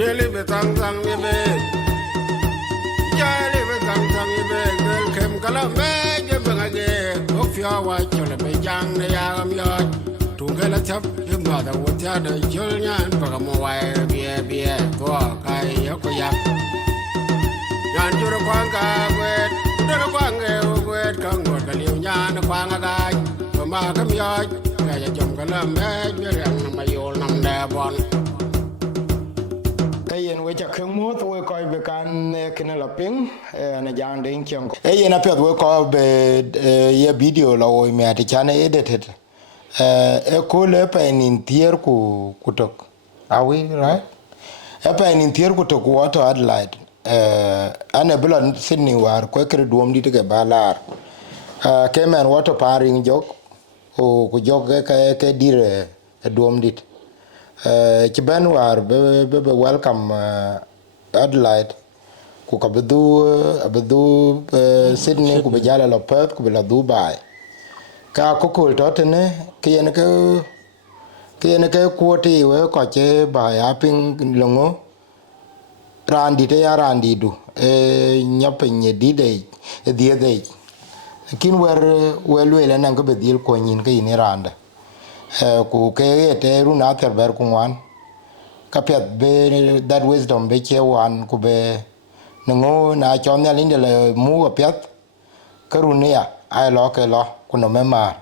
Jelly betang sang yebe. Jelly betang sang yebe. Girl kem kalame jebangage. Okfia wa chole be jang ne yagam yod. Tungela chap yemada wotia de jolnyan pagamo wa bie go kai yokoyak. Yan juro kwanga gwet. Dero kwange gwet kango kaliu nyan kwanga gaj. Pama kam yod. Kaya jom kalame jerang namayol nam debon. Yen we cha khmo to we ko be kan ken la ping na Ajak Deng Chiengkou yen apet we ko be ye video la o me ati chane edited ko le pa in tier ku kutok are we right e pa in tier ku to water Adelaide ane bula Sydney war ko kre duom di te balar ke men water paring jok o ku jok ke dire duom dit ci ben war be welcome Adelaide ku ka bedu Sydney ku be jala la Perth ku be la Dubai ka ko ko totene ke ke kwoti we ko che ba ya ping longo randi te ya randi du nyapenye dide de kin wer le nan ko be dil ko nyin ke ni randa ku ke te ru na ter ber ku wan kapiat be that wisdom be che wan ku be ngo na chon ya linde le mu kapiat karunia ai lo ke lo ku no mema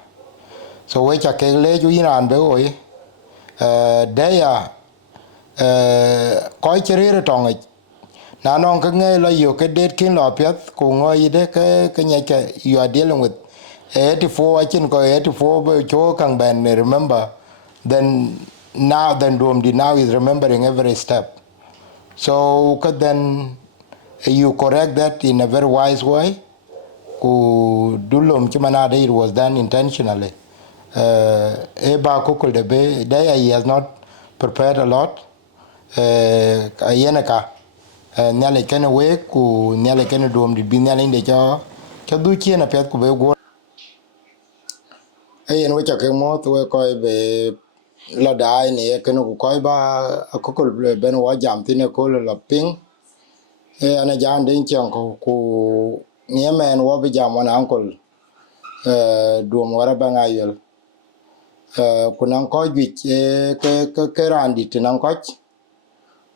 so we cha ke le ju iran be oi de ya ko chere tong na non ke nge lo yo ke det kin lo piat ku ngo ide ke nya ke you are dealing with 84 I can go 84 be cho kang ben remember then Duom did now is remembering every step. So then you correct that in a very wise way. Ku Duom Chimanade it was done intentionally. Eba Kukul de Bay, there he has not prepared a lot. Yenaka, Nyale Ken away, ku Nyale Ken Duom did be Nyale de Jaw, Chaduchi and a pet Kube go. In which I came out to a la dai ne ke no ko ba ko ko ben wa jam tine ko la ping ana Ajak Deng Chiengkou ku ne men wo be jam wan uncle Duom Warabe Ayuel ku nan ko gi ke randi tinan ko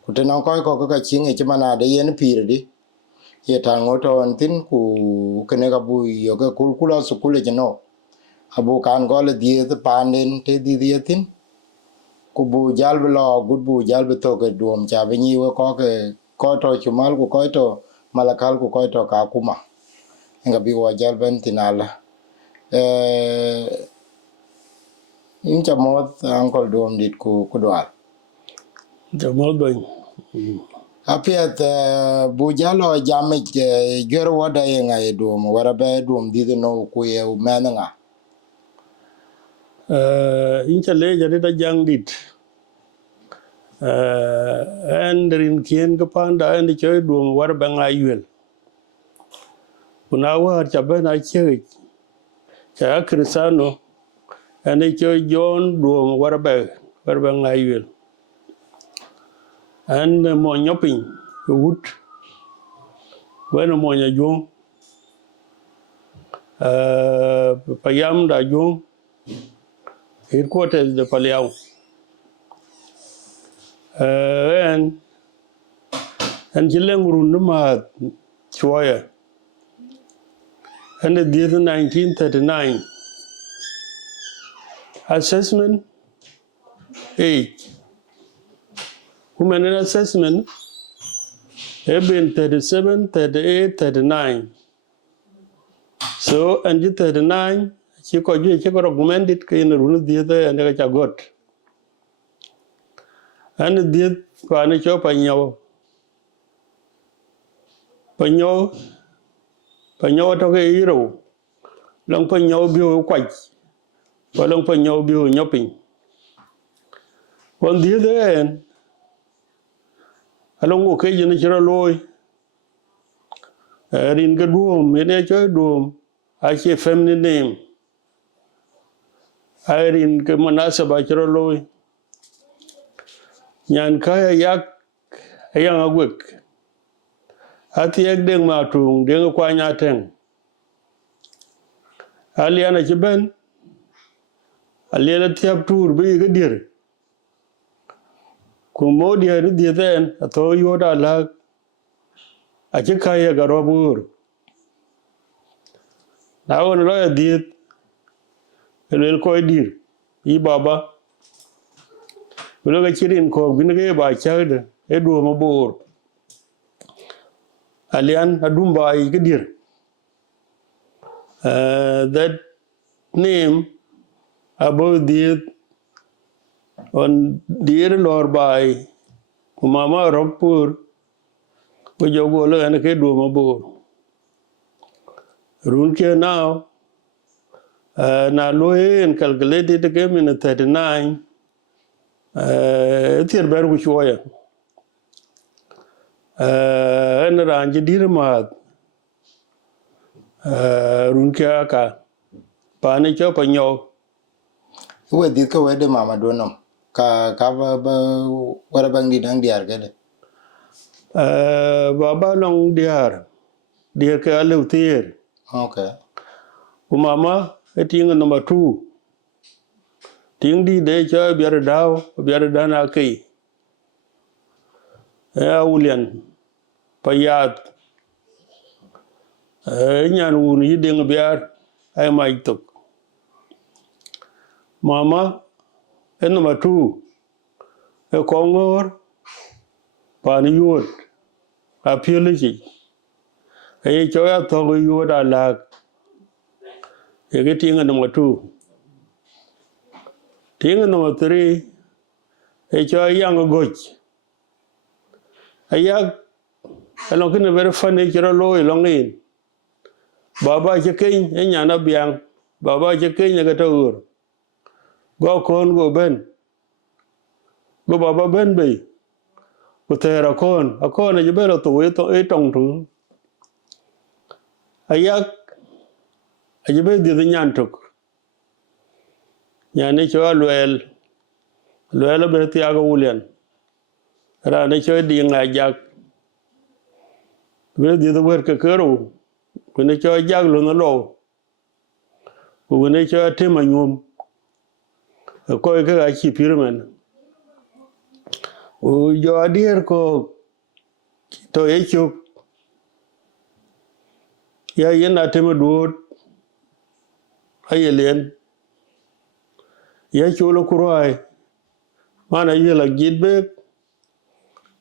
ku tinan ko ka chinge chimana de yen pir di ye tango to antin ku kene ga bu yo ke kula su kule jeno abu kan go le die the panen te di tin kubu jalbe lo gudbu jalbe to ke Duom cha be ni we ko to chumal ku ko to malakal ku ko to ka kuma nga bi wa jalben tinala in cha mot uncle Duom dit ku dwal Jamal Doing. apiet bu jalo jame gero wada ye nga Duom Warabe Duom dit no ku ye menanga Incha le jadi da jang dit. And rin kien ka panda and choy Duom Warabe Ayuel. Kuna war chaben a church. Cha Crisano and choy John Duom Warabe Ayuel. And mo nyoping wood when mo nya jung payam da jung headquarters de Paliao. And Jileng Runduma Choya. And the year 1939 assessment age. Women in assessment have been 37, 38, 39. So, and you 39, she could recommended in the room theater and I got. And the dear Panicho Panyo took a hero. Long Panyo Bio quite. But long Panyo Bio nyopping. On the other end, along occasion, natural law. In the Duom, in a joy Duom, I say feminine name. I in Manasa Bacharo Loy. Nyan Kaya Yak yang agwek atiek deng ma tung deng kwa nya teng aliana ci ben aliela tiap tur bi ga dir ku mo dia di den to yoda la a ci kaya ga robur na won lo di el ko dir i baba lo ga cirin ko bin ga ba chagde e do mo bor alian adumba i ga dir that name about the on dear Lord by Mama Rockpur, which you go and a kid do Runke now, na loy and calculated the game in 39, it's your bear which wire. And a range dear mad, Runke aka, panic up and yo. we dit ka we de mama do no ka ba wara bang di dang diar ke de Baba long dear ka live there. okay Mama, a thing number 2. Ting di de cho biar dana kai. Ulian, payat, nyan un yi ding biar, ay mai tok. Mama, number 2, a kongor, pan yuot, a piolichi. Ay cho ya togo yuot a lag. Ting number 2. Ting number 3, ay cho yang goch. Ayak, along in a very funny chiro loy long in. Baba chakain, nyana biang. Baba chakain yagataur. Go con go ben. Go baba ben bay. Go there a con a jibelo to a tongue to. A yak a jibel did the nyantuk. Yanicho well, Luella Bertiago William. Ranacho ding like Jack. Where did the work a curl? When they show a jaggel on the low. When they show a tim and room. A coica I keep pyramid. Oh, your dear co to a choke. Ya yen a timid wood. Ayuel. Ya chulo kurai. Mana yela gidbek.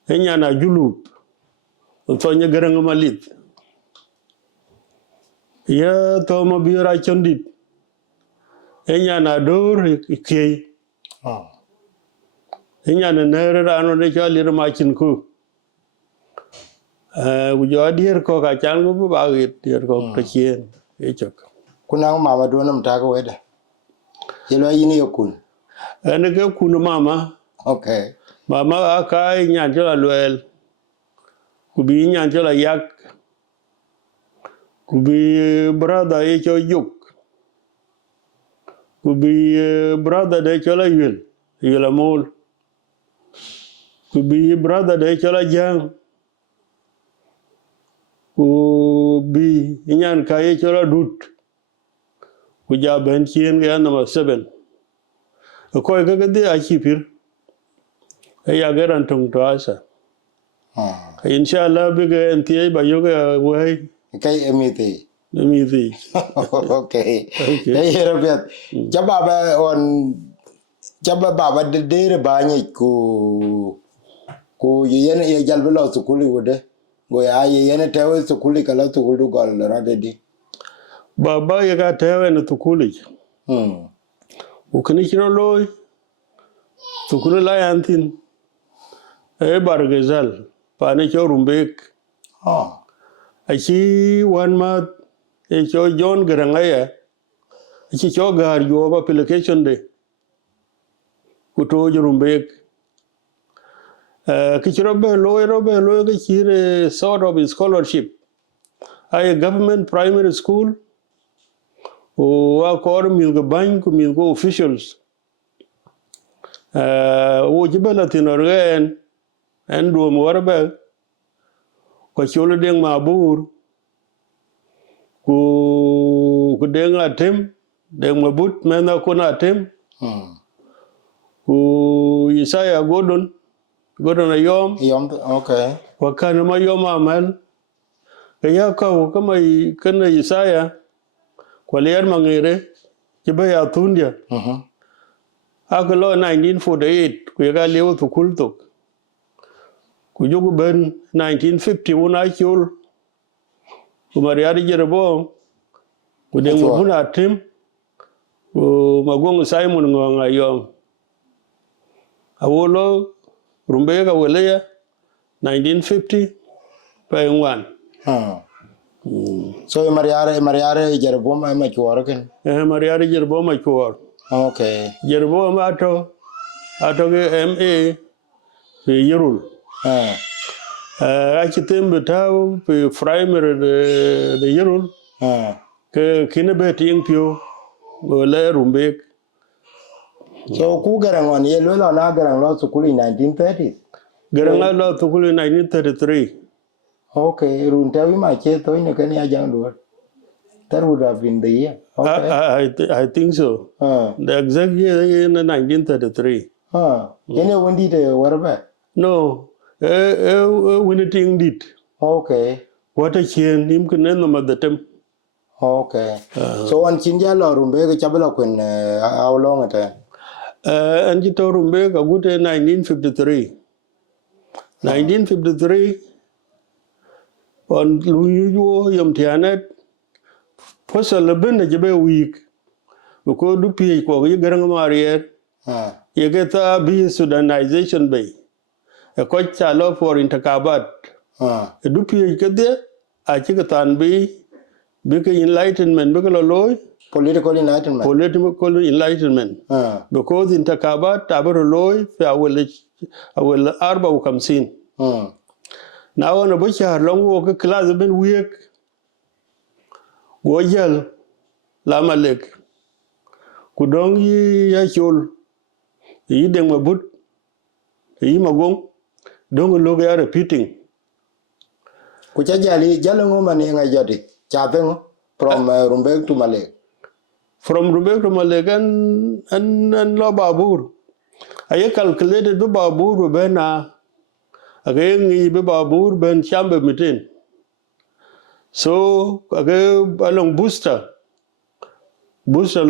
Enyana julup. Tonya garang malit. Ya toma biura chondit. Enyana dor kei. oh Enyana nere ano de chali machin ku. Ujo dear ko ka changu bu bagit dear ko kachien. Echok. kuna mama do no ta ka we de yelo yini yokun Ene ke kunu mama. okay Mama aka nyan chola luel. Kubi nyan chola yak. Kubi brother echo yuk. Kubi brother de chola yul. Yula mol. Kubi brother de chola jang. Kubi nyan ka chola dut. Kuja ben chien ga number 7. Ko ga de a chipir. Ya garan tung to asa. Inshallah biga entie ba yoga way kai emiti mi thi. okay Okay. hey robert jaba ba on jaba baba de dere ba ni ku yen ye jalbe lo su kuli wode go ya yen tewe su kuli kala su kuli gol rade di Baba ya ga tewe na tukuli. Ukini kiro loy. Tukuli la yantin. Bargazal. Pane cho rumbek. oh Achi one month. Cho John Garangaya. Achi cho gar yo application de. Kuto rumbek. Kichiro be loy kichire sort of scholarship. A government primary school. O akor milgo bank milgo officials. O jibela tinorgen en Duom Warabe ko cholo deng mabur ku deng atem deng mabut mena kuna atem ku Isaiah Gordon ayom okay wakana mayom amal kaya ka mai kana Isaiah kwalier mangere kiba ya tundia akelo 1948 ku yaga lewo to kultok ku jogu ben 1950 una chul ku mariari jerebo ku deng mabuna atem ku magong Simon ngonga yom awolo rumbega weleya 1950 by one so mariare Jeroboam ma chuora ken mariari jerebo ma chuor okay jerebo ma ato ge MA pe yirul achitem betaw pe primary de yirul ke kine be ting pio le rumbek so ku garang on ye lo na garang lo school in 1930s garanga lo tukul 1933 okay runta wi ma che to ne ken ya jang do that would have been the year okay I think so the exact year in 1933 ene wondi de Warabe no winning dit okay what a chain him can end them at the time okay so on chinja lo rumbe ke chabla kwen how long at and you to rumbe ka gute 1953 on luyu yom tianet fasal ben jabe week ko du pi ko ye garang marier ye geta bi Sudanization bay a ko chalo for intakabat du pi ke de a chi ka tan bi ke enlightenment bi ko loy political enlightenment because intakabat tabaro loy fa awel arba u kamsin now on a bachar long wo ke class ben week go yel la malek kudong yi ya chol yi deng mabut yi magong dong lo ga repeating ku cha jali jalango mane nga jodi chapen from Rumbek to Malek and lo babur aye calculated be babur be na again yi be babur ben chambe mitin so along booster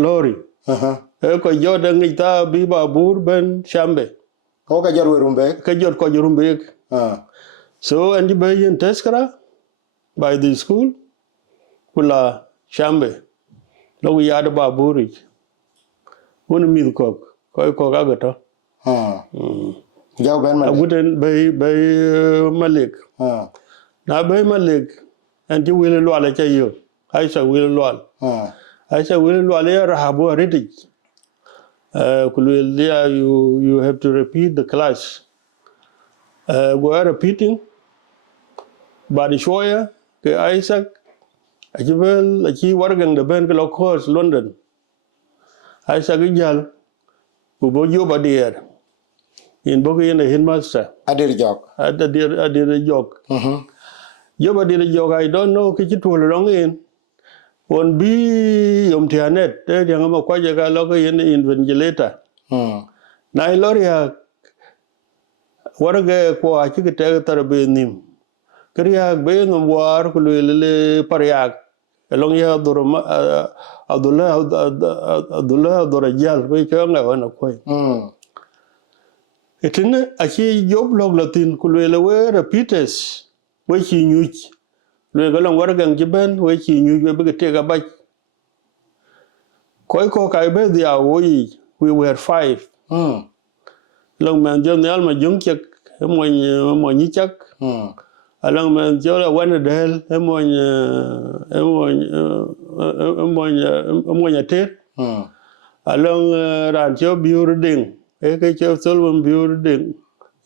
lorry ko jodan ita bi babur ben chambe ko ka jor Rumbek ka jor ko Rumbek so and be yen teskara by the school kula chambe lo ya da baburi woni mi ko agato jaw ben Malek aguden bay Malik na bay Malik and you will lo ala chayo aisha will lo ya rahabu ariti kulu you have to repeat the class go repeating badi shoya ke Isaac ajibel achi wargang de ben ko course London Isaac ijal ku bo yo badier in bogo yen headmaster adir jok yo badier jog I don't know ki to long in on bi yom tianet de yang ma kwa je ga logo yen invigilator na iloria warga ko achi ke te tarbe nim kriya be no war ku le pariak long ya dorma Abdullah dorajal we changa wana koi etine achi job log latin ku le we repeaters we chi nyuch le galong wargang jiben we chi nyuch we be te ga ba koi ko kai be dia we were 5 long man jo nyal ma jung chek mo nyi chak along man jo la wan del mo nya along ran jo biur ding ke jo solwon biur ding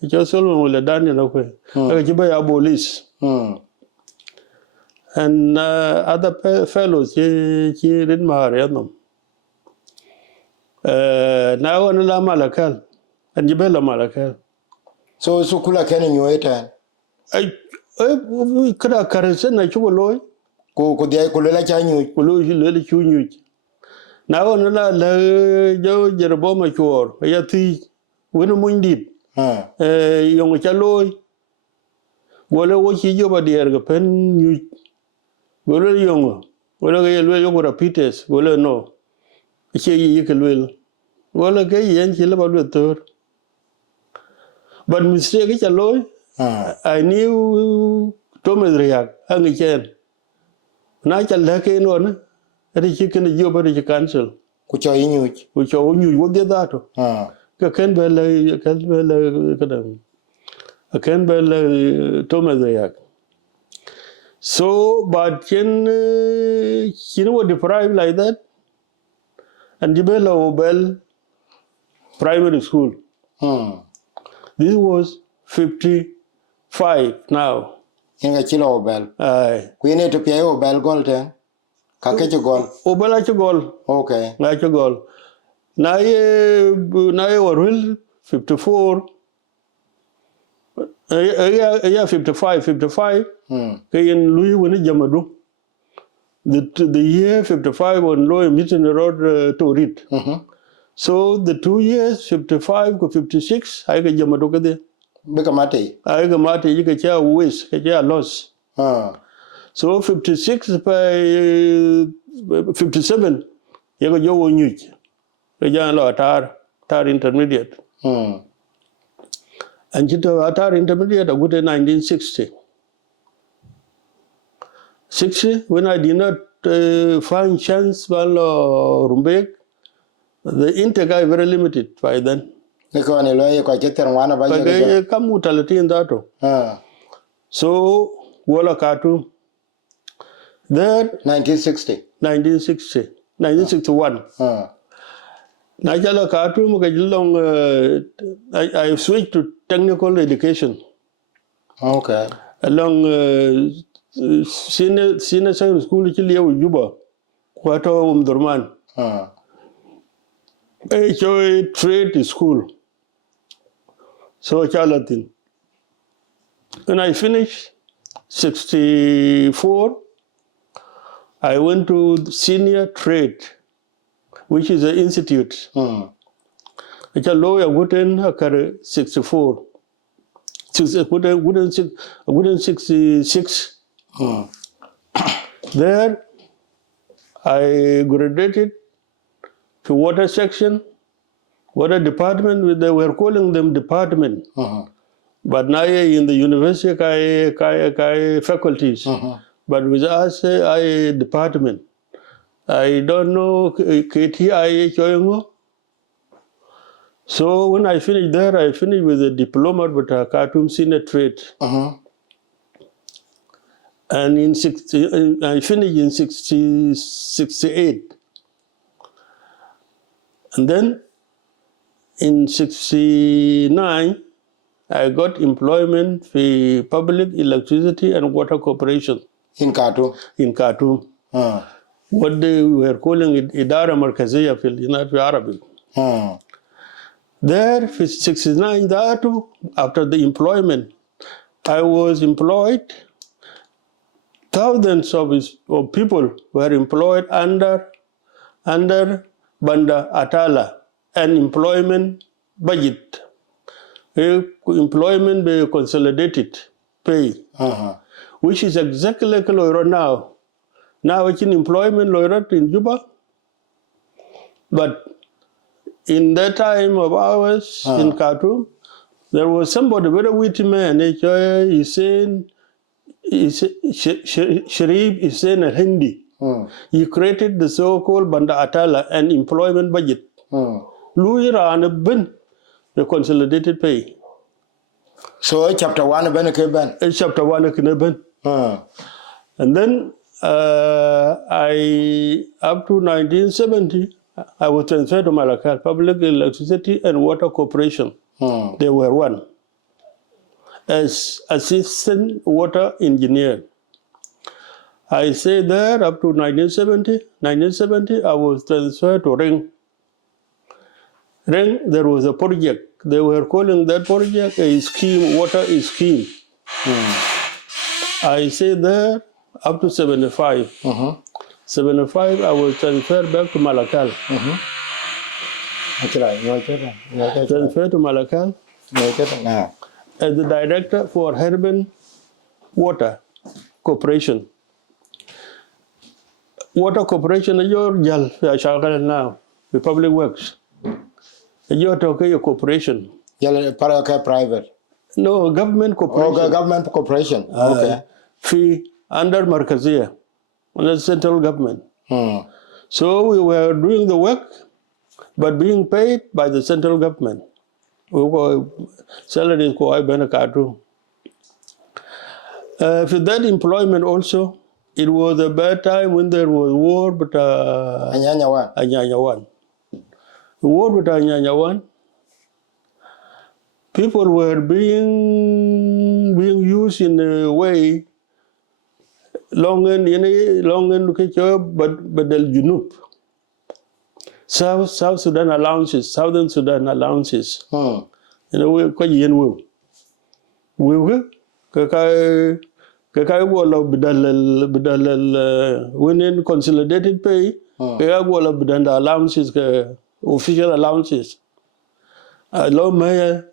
jo solwon le dan na ko ke ba ya police and other fellows ki rin marianum na wan la malakal and jibela malakal So sukula kene nyueta. Ai kada karese na chuko loy. Ko dia ko lela cha nyu. Ko loy le chu nyu. Na won la jo Jeroboam chor. Ya ti wona mundit. Yong cha loy. Wala wo chi jo ba der ga pen nyu. Wala yong. Wala ga yelwe yo ko Peters. Wala no. Che yi ke lwel. Wala ke yen chi le ba lu tor. But mistake cha loy. I knew Thomas Riak ang chen. Na cha leke no na. Ri chi ken jo ba ri cancel. Ku cho nyu. Ku cho nyu wo de da to. Ka ken be le ka da. Ken be le Thomas Riak. So but chen was deprived like that. And Jibelo Bell Primary School. This was 55 now. Inga chilo Obel. Aye. Kuine to pay Obel Golden. Kakecho Gol. Obel acho gol. Okay. Acho gol. Na ye warul 54. Yeah 55. Kayen Louis wini jamadu. The year 55 when Louis meeting the road to read. So the 2 years 55 to 56 I got jamadu kade. Beka mate. I got mate you get your waste, get your loss. So 56 by 57 you got your new. Tar intermediate. And Tar intermediate a good in 1960. 60 when I did not find chance Rumbek, the intake is very limited by then. Come mutality in that. So Walla Khartoum. There 1960. 1961. Najala Khartoum I switched to technical education. Okay. Along senior secondary school in Juba. Kwato Umdurman. I trade school. So Charlatan. When I finished 64, I went to senior trade, which is an institute. It's a lawyer wooden 64. 66. There I graduated to water section, water department, they were calling them department. But now in the university, faculties. But with us, I department. I don't know KTI. So when I finished there, I finished with a diploma with a Khartoum senior trade. And I finished in 68. And then in 69, I got employment for public electricity and water corporation. In Khartoum? In Khartoum. What they were calling it Idara Markaziya fil Arabic. There, for 69, after the employment, I was employed. Thousands of people were employed under Banda Atala, an employment budget. Employment by consolidated pay, which is exactly like Loira now. Now it's in employment Loira in Juba, but in that time of ours in Khartoum, there was somebody very witty man. He said, Sharif Hussein al-Hindi. He created the so-called Banda Atala, an employment budget. Louis ran the consolidated pay. So chapter 1 ben. Chapter 1 ben. And then I up to 1970 I was transferred to Malakal, Public Electricity and Water Corporation. They were one as assistant water engineer. I stayed there up to 1970. 1970 I was transferred to Ring. There was a project they were calling that project a scheme, water scheme. I stayed there up to 75. 75, I was transferred back to Malakal. Transferred to Malakal as the director for Herban Water Corporation. Water Corporation is your jal now, the Public Works. You're talking a corporation. Private. No, government corporation. Oh, government corporation. Okay. Fee under Markazia, under central government. So we were doing the work, but being paid by the central government. We were salaries for Benakatu. For that employment also, it was a bad time when there was war, but Anyanyawan. War with Anyanyawan. People were being used in a way longen but the Junub. South Sudan allowances, Southern Sudan allowances. You know, we quite yen will. We will. Kakai wala bidal when consolidated pay. Kakai wala bidal allowances, official allowances. Law Maya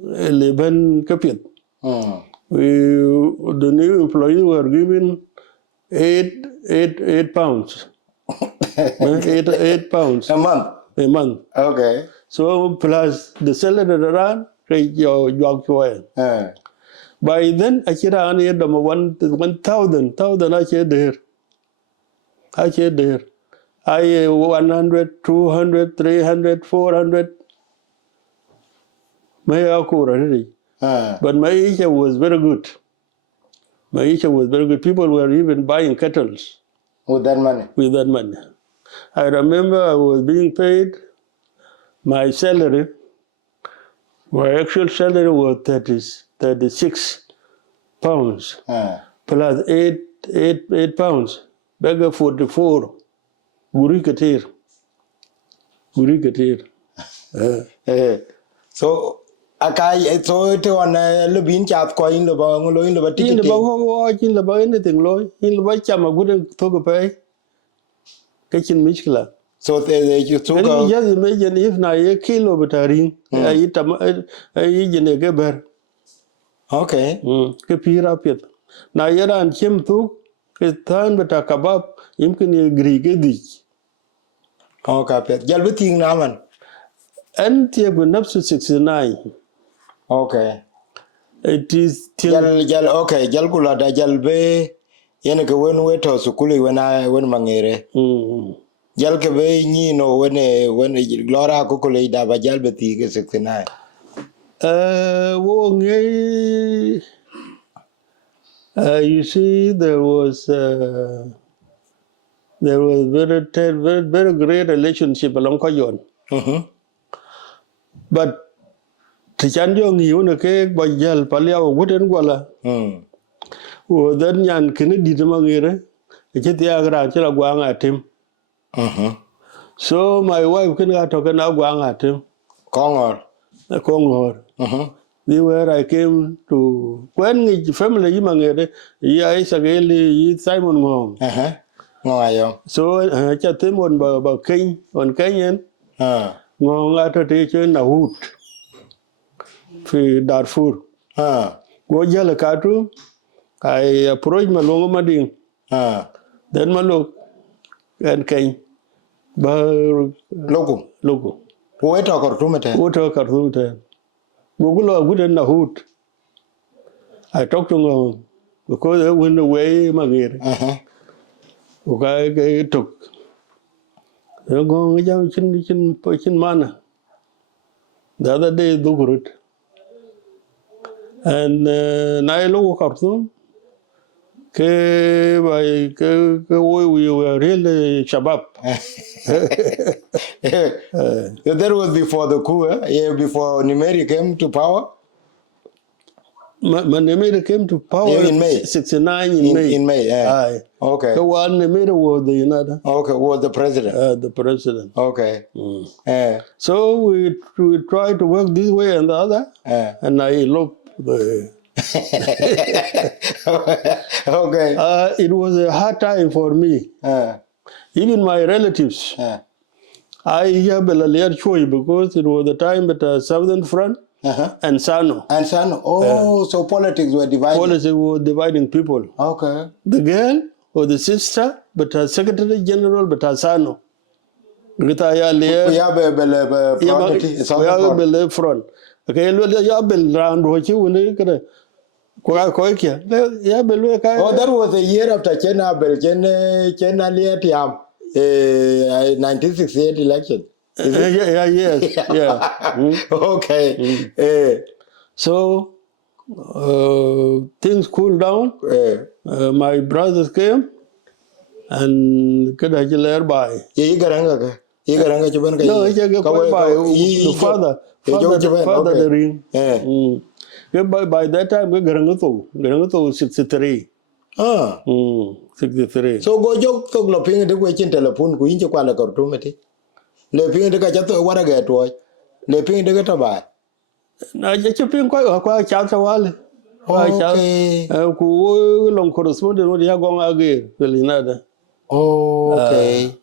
Leben Kapit. The new employees were given 8 pounds. 8 pounds a month. A month. Okay. So plus the salary around your by then I should have had 1,000 I should there. I 100, 200, 300, 400. But my issue was very good. People were even buying cattle. With that money? I remember I was being paid my salary. My actual salary was 36 pounds. Plus 8 pounds. Beggar 44. Guri katir. So it on Lubin chat coin the bong in the In the bong anything loy. In the bong chama good talk a pay. Kitchen Mishkla. So you took out. Just imagine if na a kilo bataring. I eat a geber. Okay. Kapira pit. Na yera and chim took a turn but a kebab. Imkin agree gedich. Okay. Jalbiting naman. And Tiago Napsu 69. Okay. It is okay. Jalkula da jalbe yenake when we to sukuli when mangere. Jalke be ni no when Laura kukule da ba jalbeti 69. You see, there was very great relationship along Koyon. But Tichanjong Yunake by Jal Palia wooden walla. Then Yan Kennedy Mangere, a Chetiagra Chelaguang at him. So my wife can talk now Guang at him. Kongor. Where I came to when the family Mangere, is a really Simon Wong. So I chat him on King on Kenyan. Wong at a teacher in a wood. For Darfur. Go Jalakatu, I approached Malonga Mading. Then Malok and Kane. Logo. What talk or Cartoon? Google wood in the hood. I talked to him because I went away, Magir. Okay, took. They're going down Chin Mana. The other day, Dugurut. And Nailo Khartoum, we were really Shabab. That was before the coup, before Nimeri came to power? Nemere came to power In May. 69 in May. In May, yeah. Aye. Okay. The one Nemere was the Okay, was the president. the president. Okay. So we try to work this way and the other, and I love the. Okay. It was a hard time for me. Even my relatives. I have a layer choice because it was the time at the Southern Front and Sano. And Sano. Oh, so politics were dividing. Politics were dividing people. Okay. The girl or the sister, but her Secretary General, but her Sano. We have a front. Okay, you have been round what you want. Oh, that was a year after Chena 1968 election. Yeah. Okay. So things cooled down. My brothers came and could I by. The father the ring. By that time we Garangato 63. 63. So go joke to loping the way in telephone ku inje kwala ko tumeti. Le ping de ka chato wara ga to. Le ping de ka ba. Na je chupin kwa cha wale. Okay. Ku long correspondent no dia gonga ge pelinada. Okay.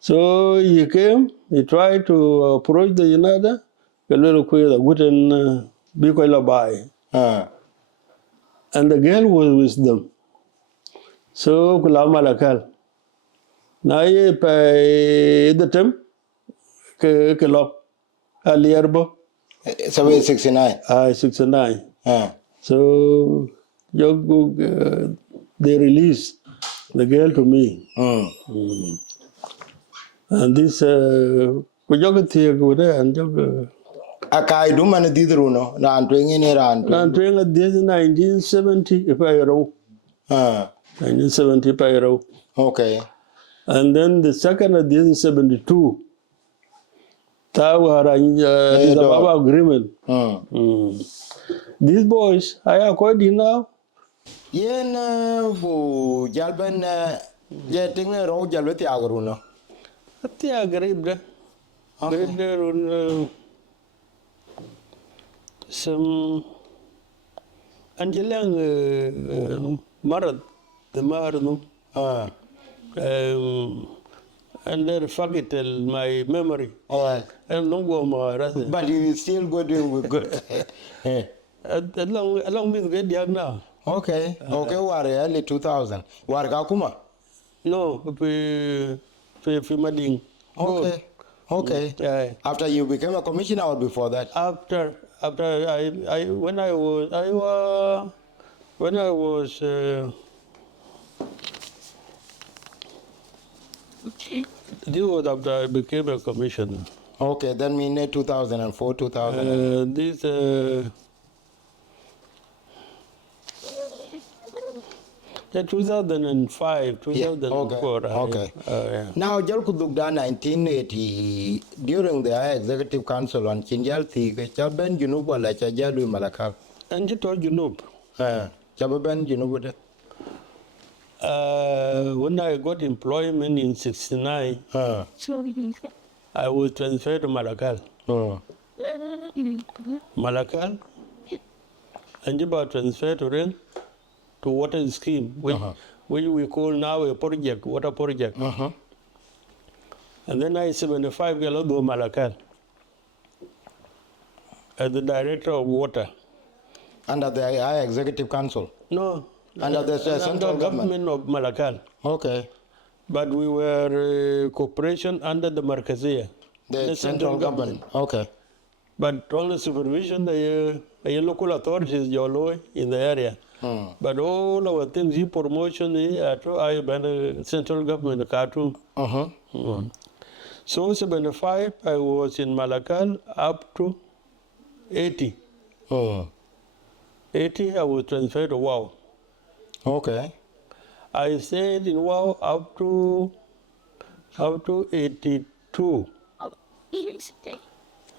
So he came, he tried to approach the United, a little queer, the wooden Bikoila. And the girl was with them. So Kulama Lakal. Now ye pay the term, Kelop, Alierbo. So it's 69. 69. So they released the girl to me. And this Kujogatia go there and Jog. Akai do man didruno, Rantwing in Iran. Rantwing at this 1970 if I wrote. 1970 Pyro. Okay. And then the second at this 72. Tower is about agreement. These boys, I are quite now. Yen who Jalban getting a road Jalveti Agruno. At the agreed. Some Angelang Marat, the Marno. And then fuck it till my memory. And no more. But you still go doing good. Along with get young now. Okay. Okay, what early 2000. What Gakuma? No, Mading. Okay. Okay. After you became a commissioner or before that? After when I was this was after I became a commissioner. Okay, that means 2004, 2000. This 2005, 2004. Okay. Now, Jalkudugda 1980, during the Executive Council on Chinjalti, Chaben Junuba like Jalu Malakal. And you told Junub. Chaben Junuba. When I got employment in 69, I was transferred to Malakal. Malakal, and you were transferred to Ren to water scheme, which we call now a project, water project. And then I 75 years ago Malakal as the director of water. Under the Executive Council? No. Under the central government of Malakal. Okay. But we were cooperation under the Markazia. The central government. Okay. But only supervision, the local authorities, Yolo, in the area. But all our things, promotion, I been central government, Khartoum. So 75, I was in Malakal up to 80. 80, I was transferred to Wow. Okay. I stayed in Wow up to 82.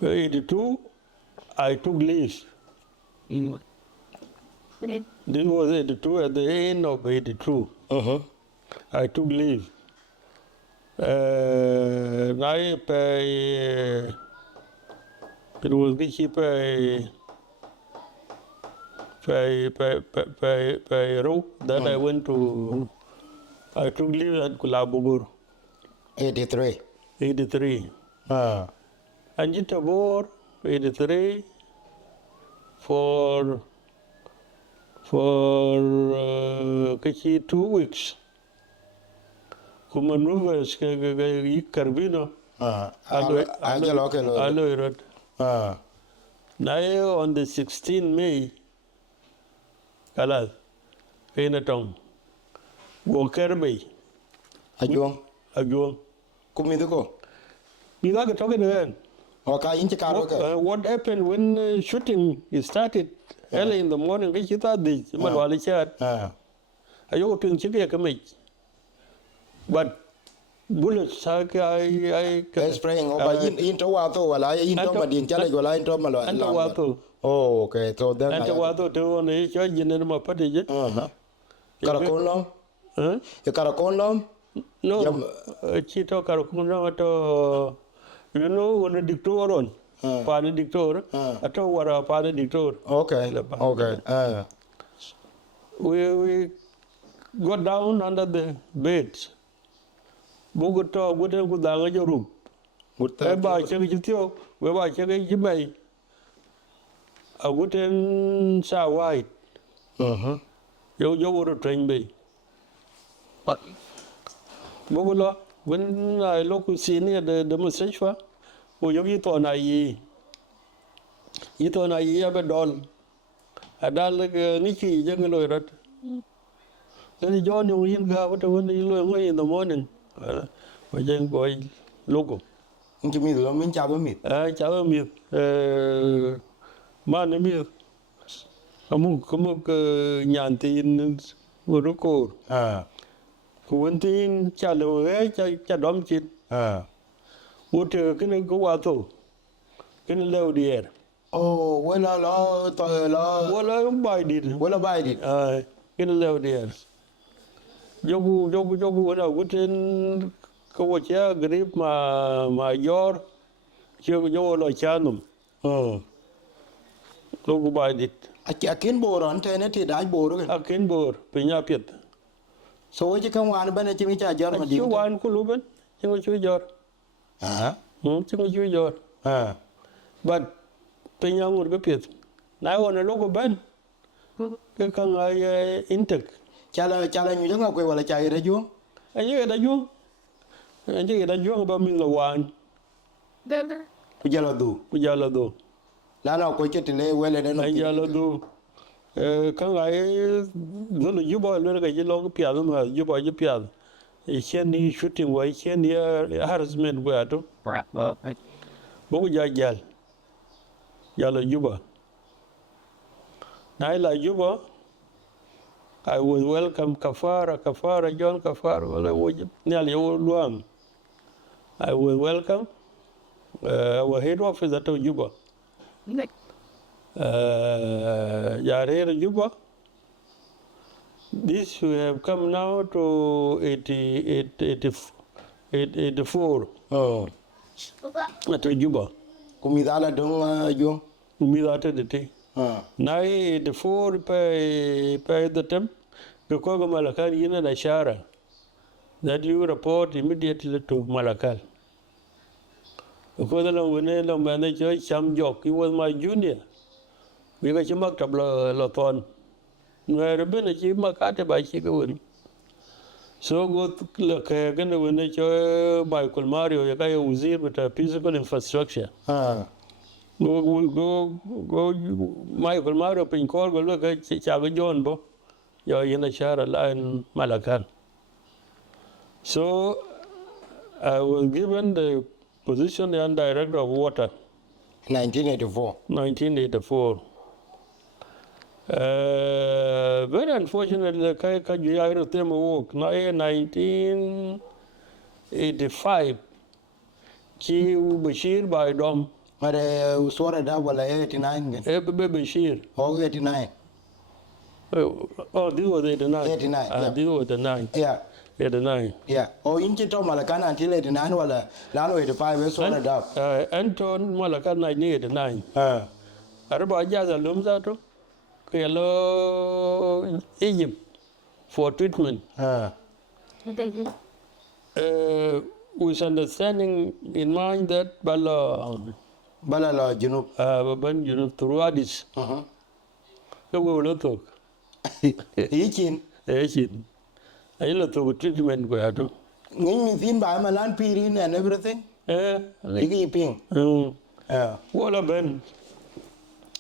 82, I took leave. This was 82, at the end of 82. I took leave. I pay, it was the cheaper row that I went to, I took leave at Kulabugur, 83. 83. And it about 83 for 2 weeks. Kumanuwas Carbino. Aloy. Now on the 16th May, Kalas, Kainatong, Wokerbe. Ajuang. Kumiduko. You got to talk again. What happened when shooting started early in the morning? We thought this, but while it's at, I opened Chicken. But bullets, I spraying over into Wato, into Madin Jalagola, into Malo. Oh, okay. So then I Wato to on the church in my pottage. Caracolum? You caracolum? No, Chito Caracolum. You know, when a dictator on, Pani dictator, I told what a Pani dictator. Okay. We got down under the beds. Bogota wouldn't go down your room. Whereby check you, whereby check you may. I wouldn't say white. You would have trained me. But Bogola, when I look to see near the demonstration, you thought I have a doll. A doll like Nikki, young lawyer. Then John, you go what away in the morning. Young boy, local. Into me, the Lomin Chabamit. Chabamit, Manamir. Amuk Yantin, Uruko. Went in Chalo, Chadomchit. What can I go out to? Can I load the air? Oh, well, Well, I abide it. Well, abide it. Can I load the air? Jogu, when I wouldn't go at ya, grip my your, Jogo like Chanum. Logo by it. I can't board on tenanted, I board. I can't board, Pinapit. So what you come on, Benachimicha, John? You want Kuluban? You want your. You but Pinyang would be pit. Now on a local band. Can I intake? Challenge you don't know where I tell you. And you get a young. And you get a young about me the wine. Pujala do. Lana, quite it lay well and I yellow do. Can I go to you boy, look at your long piano, you boy, your piano. A candy shooting way, candy harassment where to. Boya yellow Yuba. Naila Yuba. I will welcome Kafara, John Kafara, well, I would nearly old Duom. I will welcome our head office at Yuba. Yare Yuba. This we have come now to 84. Oh. At Yuba. Kumidala don't you? Umidata the tea. Now 84 pay the temp. Kakoga Malakal Yina Shara. That you report immediately to Malakal. Because the manager Cham Jok, he was my junior. We got you marked up Loton. Where a been a chief Makata by Chicago. So go look again when they Michael Mario, a guy who's here with a physical infrastructure. Go, Michael Mario Pincor, go look at Chicago John Bo. You're in a Shara line Malakal. So I was given the position as director of water. 1984. 1984. Very unfortunately, I had to work. Now, 1985, Chi Bashir by Duom. Mare sore da wala 89 gen. Be Bashir. Oh 89. Oh, this was 89. 89. Yeah. This was the 9. Yeah. 89. Yeah. Oh inchi to Malakana until 89 wala lalo 85 we sore da. Anton Malaka 1989. Araba Jaza Lumzato. Hello Egypt for treatment. With understanding in mind that Bala Junub. Ban Junub through Addis. We will talk. Yichin. Yichin. I will talk treatment go out. Ngi thin ba malan pirin and everything. Igi ping. Wala ben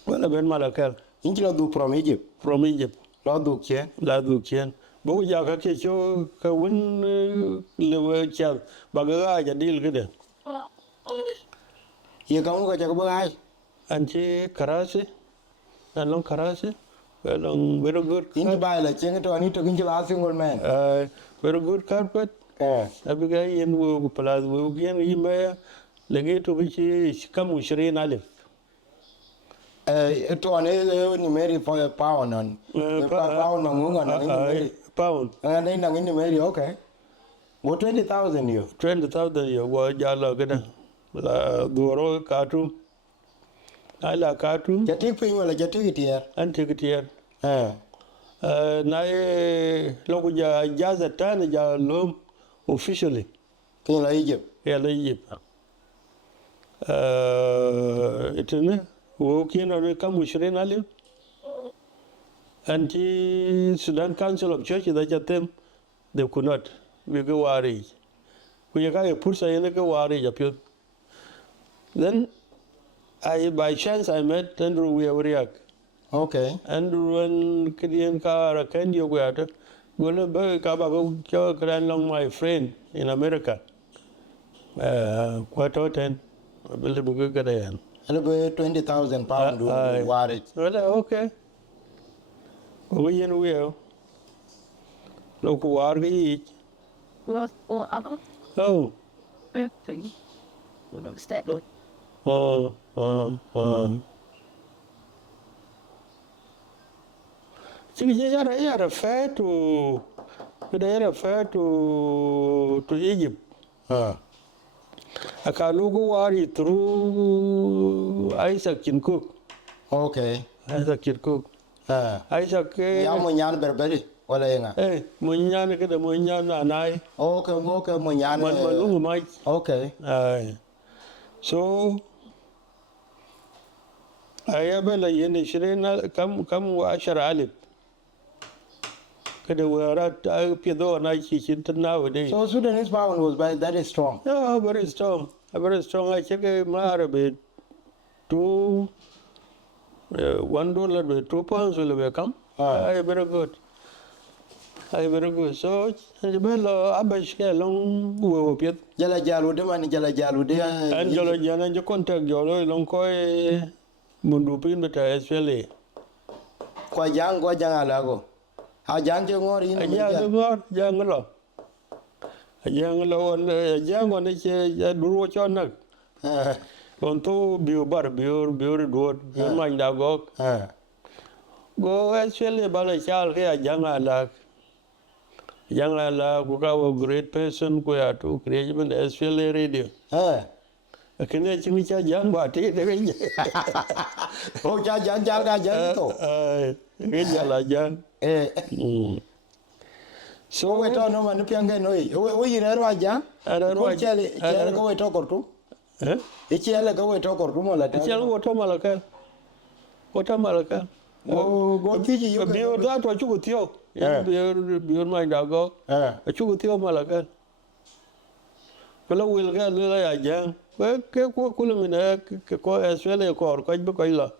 Malakal. Inchi lo du from Egypt. From Egypt. Lo du chen. La du chen. Bo ya ka ke cho ka win le cha ba ga ja dil ke de. Ye ka mo ka cha ba ai. Anche Karasi. Along Karasi. Well, very good. Inchi ba la chen to ani to inchi la single man. Very good carpet. Abigai in wo palace wo gen yimba lenge to bichi kamu 20 alif. To ane ni meri for a pound on. Pound mangunga na ni pound. And then ni meri okay. Go 20,000 you. 20,000 you go jalo gada. La duro katu. Ala katu. Jatik pin wala jatik tier. Antik tier. Na loku ja jaza tani ja lom officially. Kin la Egypt. Yeah, la Egypt. Itene wo kina ne kamu 20 alif. Anti Sudan Council of Churches that jatem they could not. We go worry. We can put say in go worry japio. Then by chance I met Andrew Weariak. Okay. Andrew and Kadian Kara Kendi Weata. Gonna be Kabago Kran long my friend in America. Quite often. I believe we get in. And about 20,000 pounds worry. Well, okay. We in will. Look, worry. Oh. They are fair to Egypt. I can look worry through Isaac Chiengkou. Okay. Isaac Chiengkou. Isaac. Yamunyan berberi. Wala yenga. Munyan ke de munyan anai. Okay, munyan. Malungu mai. Okay. So ayabela yene shirena kam 10 alif. Kada wara pido na chin nowadays. So Sudanese pound was that is strong. Yeah, very strong. Very strong. I check Warabe $1 with 2 pounds will come. Very good. Very good. So Jabelo Abashke long wo piet. Jala jalu de man jala jalu de. And jala jana jo contact jolo long koi mundupin beta SPLA. Kwa jang alago. A jang je ngor in. Jang lo. Jang on che duro chonak. Onto biur do mind go. Go SPLA bala chal ke jang ala. Young Allah, who are a great person, who are to creation SPLA radio. I can let you young, but oh, Jan. So we don't know when the piang no. We in Erwaja. I don't know. Go we talk or two. It's go we talk or two. It's what a malaka. Oh, go teach you. Build that what you would you. Build my dog. A chu with your malaka. Fellow will get little young. Well, Kulumina, as well as quite Bukoila.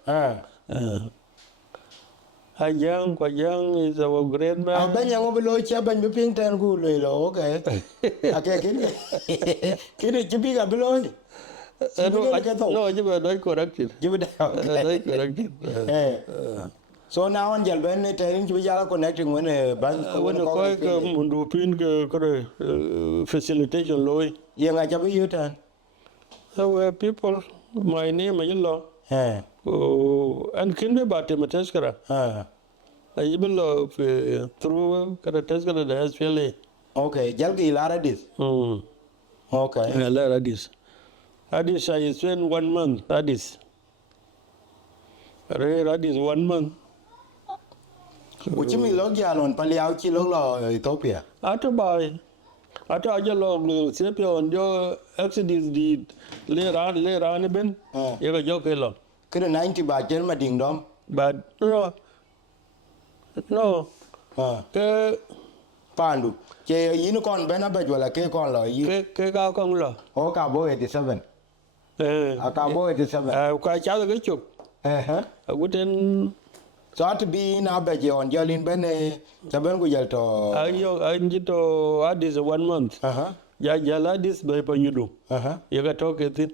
A young, quite young is our great man. I've been young below Chaban, you pink and good, okay. I can't get it to be a below. No, you were not corrected. You would corrected. So now on Jalben, telling you are connecting when a bank when a quite Mundupin facilitation law. Young, I have you turn. So people My name is Yellow. Eh. And can be bought him a teskara. I will through the teskara the SPLA. Okay, jalgi lara dis. Okay. I learned this. Addis, I spent 1 month. Addis. Addis 1 month. Uchimi log jalon pali au chi log lo Ethiopia. After by. After I just log Ethiopia on your Exodus did later on ben. You got joke along. Kena 90 ba jen ma ding dom. But no. Pandu. Che yin kon bena ba wala ke kon lo yi. Ke cao con lo. O ka bo 87. Ka bo 87. Qua cháu là cái chụp. Ở cái trên So at be na ba je on jalin ben saben ku jal to. ở to Addis 1 month. Ya Addis by Panyudu. You got talk it.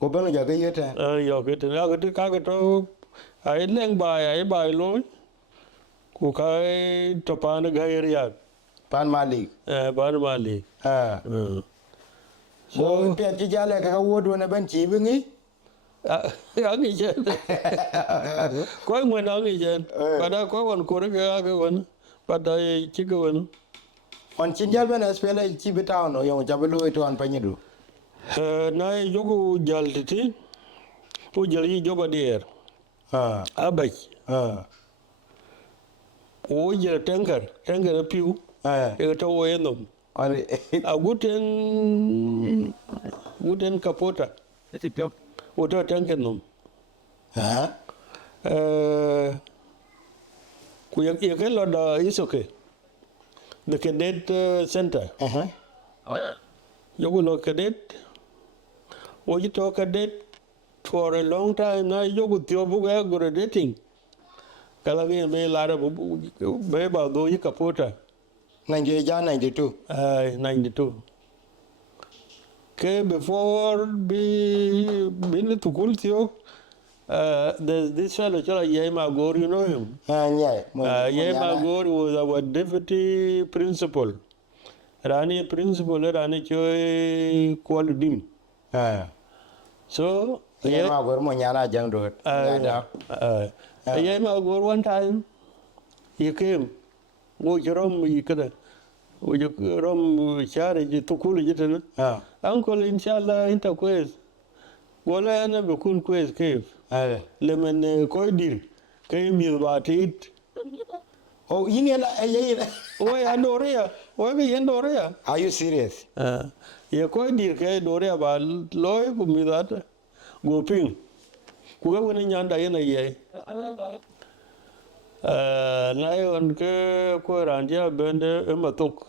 Ko ben ja ke yete. Yo cái cái to ai leng bài lối. Ku kai to pan gai ria. Pan Malik. Pan Malik. So pe ti jale ka wodo na ben chi bingi. Ở nghỉ trên. Có người ở nghỉ trên. Và đã có còn cô đó cái quần. Và đây chỉ cái quần. On chin jal ben SPLA chi bitaw no yo jabelu to an panyidu. Nay jogo jal titi. O jal yi joba der. Abay. O jal tanker piu. E to o enom. A guten kapota. O to tanker nom. Ku ya ke lo da isoke. The cadet center. You will look cadet. Or you talk cadet for a long time now. You would your book graduating. Kalagi may lara beba do you capota. 92. 92. Okay, before being to Kultio, there's this fellow, Yema Gore, you know him? Yema Gore was our deputy principal. Rani principal, Rani Choi Kualudim. So, Yema Gore Monyana Jangdo. Yema Gore one time, he came. Go Jerome, you could. Rom Shari to cool it. Uncle, inshallah, interquest. Wala na bekun quest cave. Lemon coidir came you about it. Oh, in Why Andoria? Why be Andoria? Are you serious? You coidir Kay Doria about loy me that go ping. Kuga winning yanda in a ye. Lion Korandia bende Matok.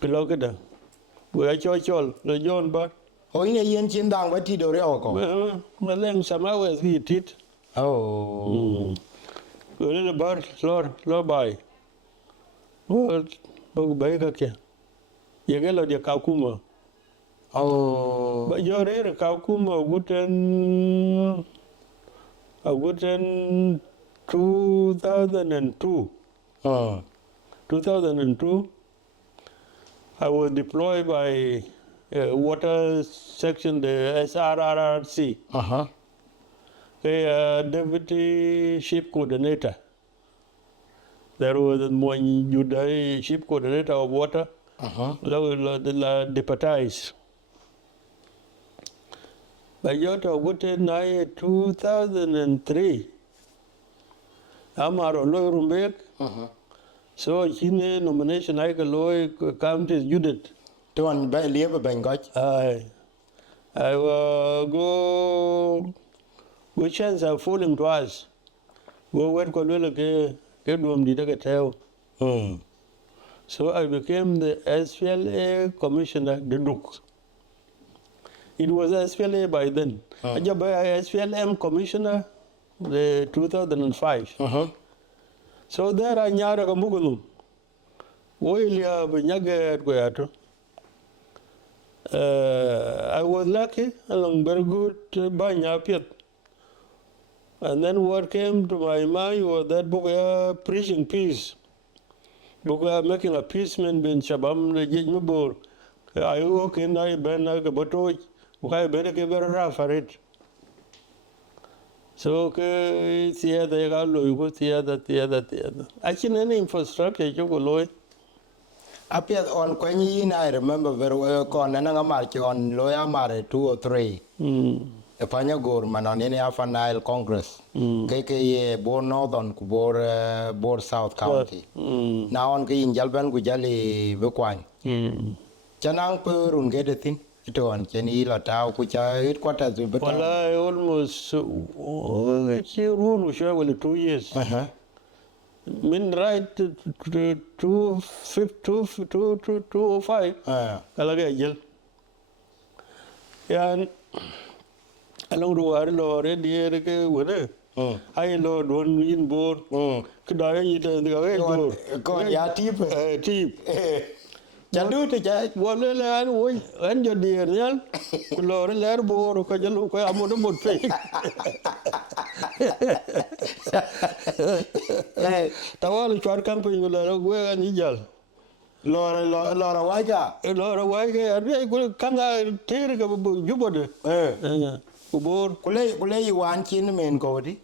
Pilogada. We are Chochol, the John Butt. Oh, in a yen chin down what he do reoko. Well, then some hours he did. Oh, a little bird, slow by. Well, Bagaka. Yagella de Kakuma. Oh, But you're here, Kakuma, a wooden 2002. 2002. I was deployed by water section, the SRRRC. Deputy ship coordinator. There was one Judai ship coordinator of water. Deputized. By Yota Wooten 2003. Amaro Loy Rumbek. So, in nomination, I county Judith. to one live a Bangaj. I will go. Which chance are falling to us? Go where Colwell get Duom did I tell. So I became the SPLA commissioner, the Duke. It was SPLA by then. I just by SPLM commissioner, the 2005. So there I nyara kamugulum. Oilia binyaga guyato. I was lucky along very good banya piet. And then what came to my mind was that book preaching peace. Book making a peaceman bin Shabam the Jimabur. I walk in I ben like a botoj, Okay, better ke better rafarit. So ke theater ga lo ko theater. Actually any infrastructure you go lo. Apia on kwenye yin, I remember very well kon na nga march on lawyer mare 2 or 3. E panya gor manon in Alpha Nile Congress. Keke ye bor Northern ku bor South County. Na on ke yin jalban gu jali bekwany. Chanang pe run get a thing. Ito on cheni la tao ku cha it quarters be betal. Well, almost rule sure well 2 years. Min right to 205. Kalaga jel. Yan along the war lo ready ke wona. Ai lo don in bor. Kidaya yita the bor. Kon ya tip. Tip. Chandu te cha Wala la an wo an jo dir nyal. Lo le bor ko jelo ko amodo bot fe. Tawal chwar camping la we an jal. Lora waja. Lora waja ari ko kanga tere ga jubode. Bor Kule you want chin men kodi.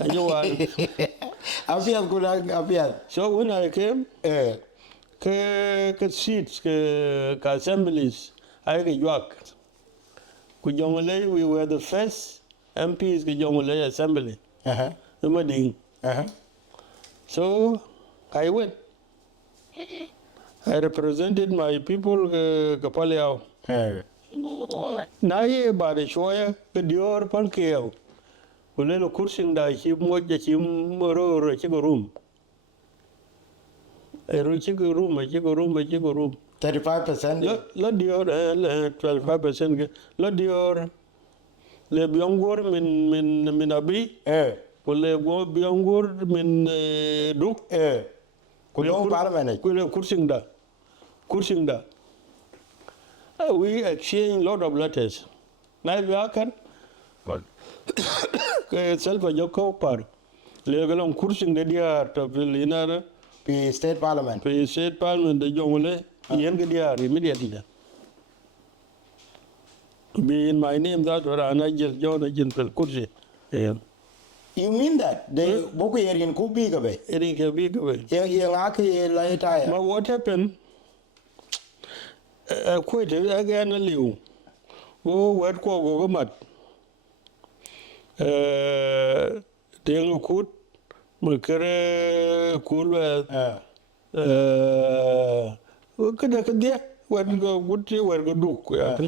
ayo wan. Abiat kula abiat. So when I came ke seats ke assemblies I ke yuak. Ku jongole we were the first MPs ke jongole assembly. Mading. So I went. I represented my people Kapaliao. Na ye ba de shoya ke dior pan keo. Kulelo kursing da chi moja chi moro chi room. Chi room. 35%. La dior 12%. La dior le biongor min abi. Kule go biongor min duk. Kule parliament. Kule kursing da. We exchange lot of letters. Na biakan. Ke selfa joko par. Le galon kursing de diar to linara. Pi state parliament. Pe state parliament de jongole yen ke diar immediately. Be in my name that or anajel jona jintel kursi. You mean that? They boku yerin ku big away. Erin ke big away. Ye ngaki la tire. But what happened? Quit again a liu. Oh, what go mat. Tengo kut mukere kulwa kada kada what go duk ya.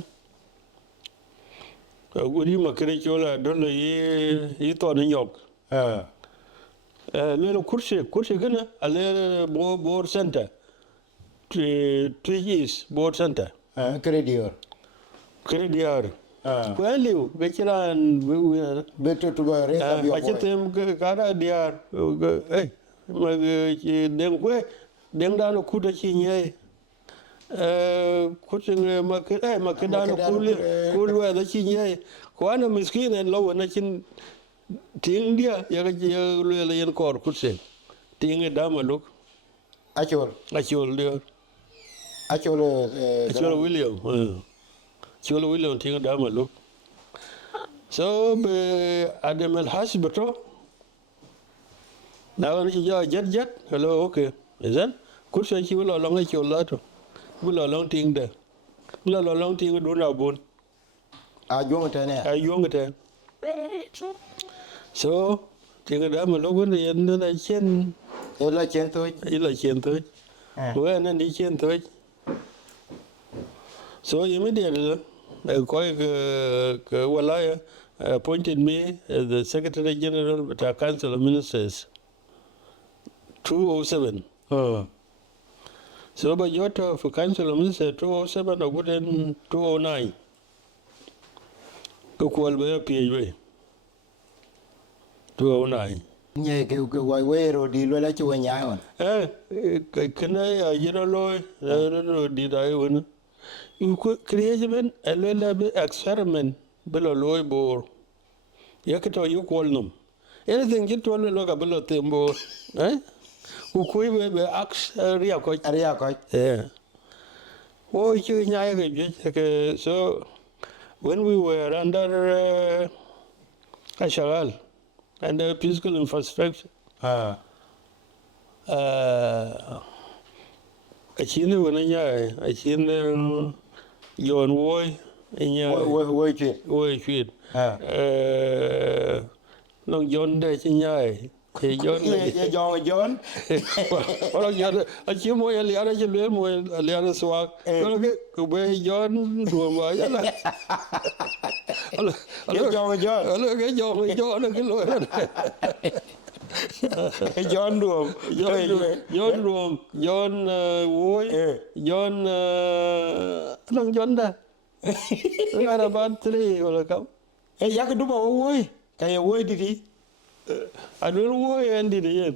Gudi makere chola dola yi to ni yok. Lelo kursi kana ale board center. 3 years board center. Credior. Well, you veteran Better to go raise up your voice. Kara diar. Hey, deng dano kuda chinye. Kuting makadano kulwa da chinye. Kwana miskin and low na chin ting dia yaga yan kor kutse. Ting dama look. Actual William. Cholo William ting dama look. So Adam El Hasbato. Now jet. Hello, okay. Is that? Could say she will along a cholato. Will along ting there. Will along ting do now bone. I young at So ting a dama look and then I chen. Ela chento. When and he chen to it. So immediately, Walaya appointed me as the Secretary General of the Council of Ministers. 207. So by your for Council of Ministers 207 or good in 209. Go call by a PHW. 209. Nye ke waiwero di lo la chuwa nyaon. Can I did I win? You could create a little experiment below loy bore. Yakato you call them. Anything you told me look a below timbo. Who could be ax area coach? Area coach. Yeah. Oh, so when we were under Asharal, under physical infrastructure, Ah. a chine when a chine yon woy, Wait, wait. woy tweet. Ah. Long John de Chinyai, a John. Yeah, John. Well, a chimo a liara chilemo a liara swag. Where John Duom. Yeah, John. Look at John, John Duom. John Duom, John Woy, John Long John da. We got about 3 will come. Hey, yak do ba woy. Kay woy didi. I don't know why I ended it.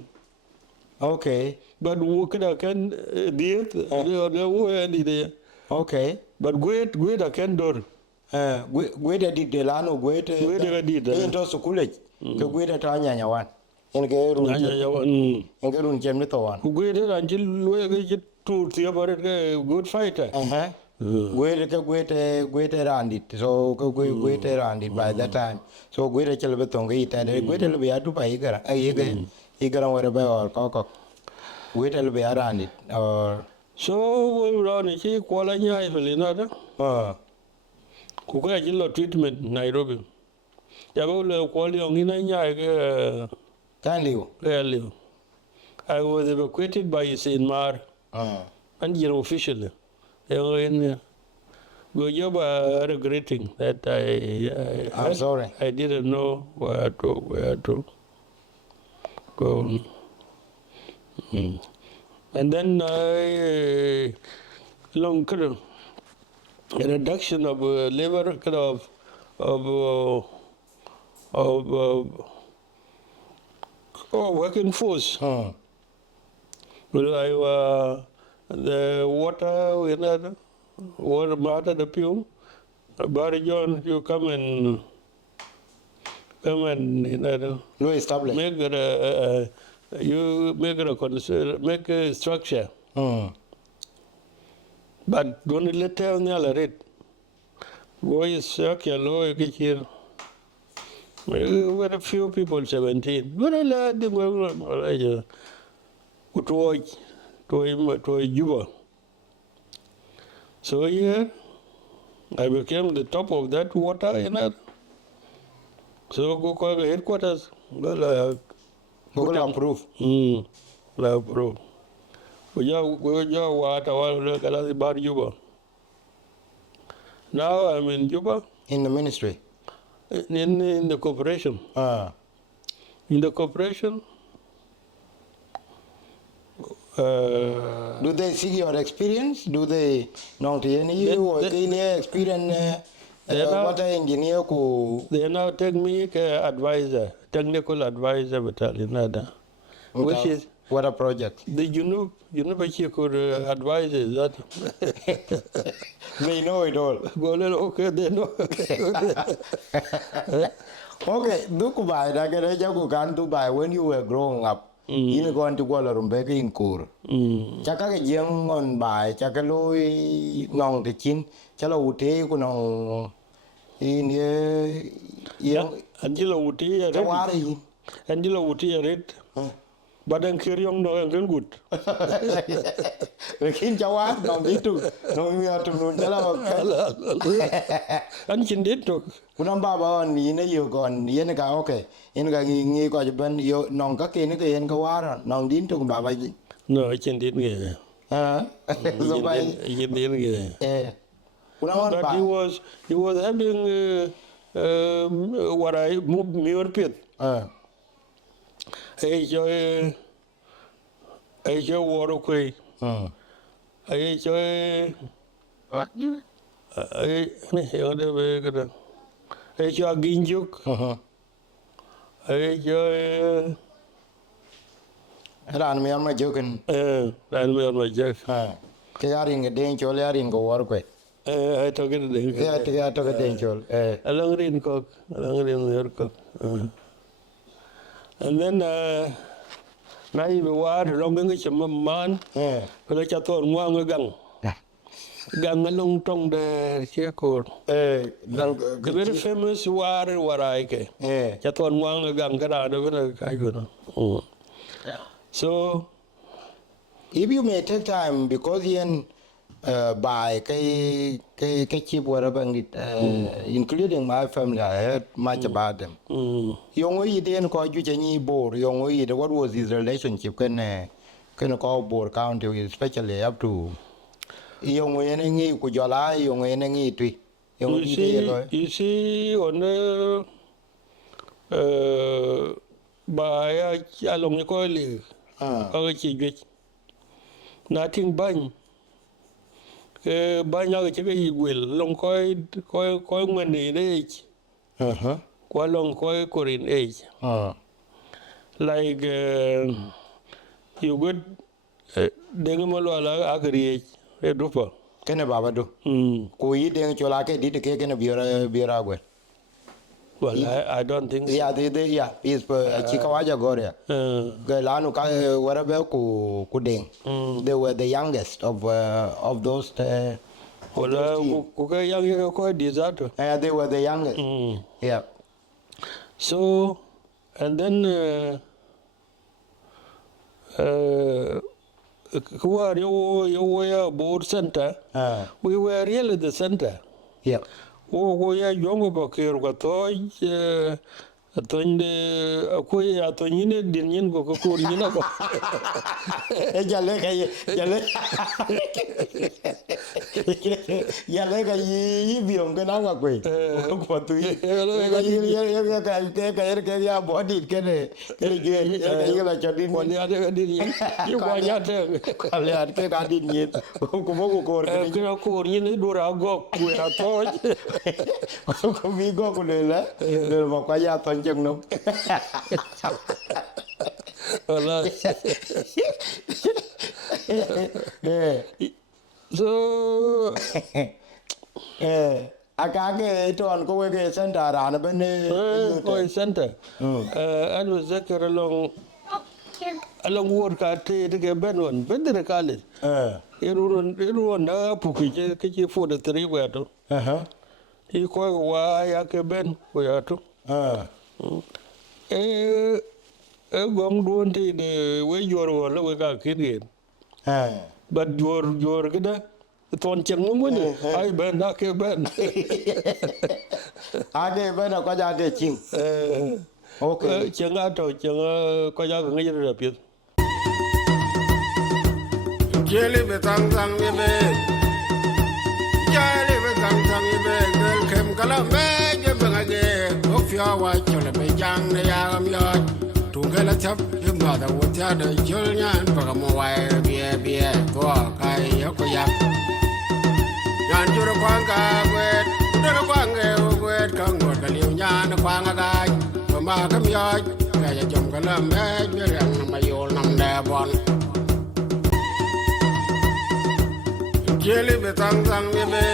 Okay. But who could I can did the way ended it. Okay. But great I can do. Gwede di delano gwede. Gwede did. Into sukule. Ke gwede ta nyanya wan. En ge run. En ge run jem to wan. Great until we get to see about it good fighter. Gwede ke gwede randit. So ke gwede randit by that time. So gwede chel betong ge ita de gwede le biatu pa igara. Igara wore ba or kokok. Gwede le biatu randit or So we were on a cheap quality island. Kuka jilo treatment Nairobi. Jago le quality on in can you? Really. I was evacuated by Saint Mar and officially. Go job regretting that I'm sorry. I didn't know where to go. And then long a reduction of labor working force. Well, the water, water matter the pew. Barry John, you come and No establish. make it you make it make a structure. But don't let tell me all right. Boy, suck your lawyer get here. Were a few people 17. But I let them go to Juba. So here I became the top of that water, So go call the headquarters. Well, Google approve. Approve. We just water about Juba. Now I'm in Juba. In the ministry. In the corporation. In the corporation. Do they see your experience? Do they know you or they experience what engineer ko? They now take me advisor, technical advisor battalion. Which is what a project. The University could advise that. They know it all. Okay, they know. Okay, Dubai, Dubai when you were growing up. You going to go to Rumbeka in Kur. Chaka young on by Chakaloi Nong the Chin, Chala Ute, in here. Angela Uti, Angela Uti, read. But then carry on no good. The King Jawan, no need to, no, we have to know. And she did talk. Kunamba on you gone, Yenaga, okay. In Gangi got a bun, you non cake and Kawara, non din to Baba. No, I can't did me. But he was having what I moved me or pit. I war away. I Ginjuk. Ran me on my joking. Ran me on my joke. Carrying a danger, learning go work way. I took it. I took a danger. A long rain cock, a long rain cock. And then now you were long as a man, but I thought one gang. gang along trong the Chiengkou. The very famous Warabe. Chaton wang gang kada the kai guna. So if you may take time because yen by cái chip whatever including my family, I heard much about them. Young way didn't call you any board. Young way, what was his relationship? Can call board county, especially up to young way any could you lie, young way any tree. You see on by along the coil, nothing bang. Ba nhau cái Ayuel long coi mình age, qua long coi Korean age, like you good, dengan malu ala agri age, dupa. Cái này bà đâu? Cô ý đang cho lá cái đi cái này bia ra quên. Well, I don't think so. Yeah, yeah, is Chikawaja Goria. Galano Warabe ku Deng. They were the youngest of those. Well, young quite disaster. They were the youngest. Yeah. So, and then who are you were board center? We were really the center. Yeah. We are young about here, but Atonde akoy atonyine dinyin go ko nyina ko jale kay jale kay biom kana wa koy ko tu kay ya body kene ge kay la chodin ko ya de dinyin yu ko ya te ko ya ke ka dinyin ko mo ko nyine dura go ku ra to ko mi go ko le mo ko ya ton chừng nông. So cái tròn có cái center ra nó bên cái center anh was there along work at cái bên one bên der college everyone đã puki cái for the three were to he coi qua ya cái bên của ya to gom duon thì với your là với cả kiến but your cái đó toàn chẳng muốn gì ai bên đó cái bên cái bên nó có giá cái chinh ok chẳng ai rồi chẳng có giá cái gì đó biết Jeli betang tang yebe, jeli betang tang yebe, gel kem kalambe jebengage, okfia wa chole bejang ne yagam yod, tungela chap yemada wotia de jolnyan pagamo wae bie, go kai yokoyak. Yan juro kwanga gwet, duro kwange gwet kango daliu nyan kwanga gai, pama kam yod, kaya jom kalambe jerang namayol nam debon. Jeli betang tang yebe.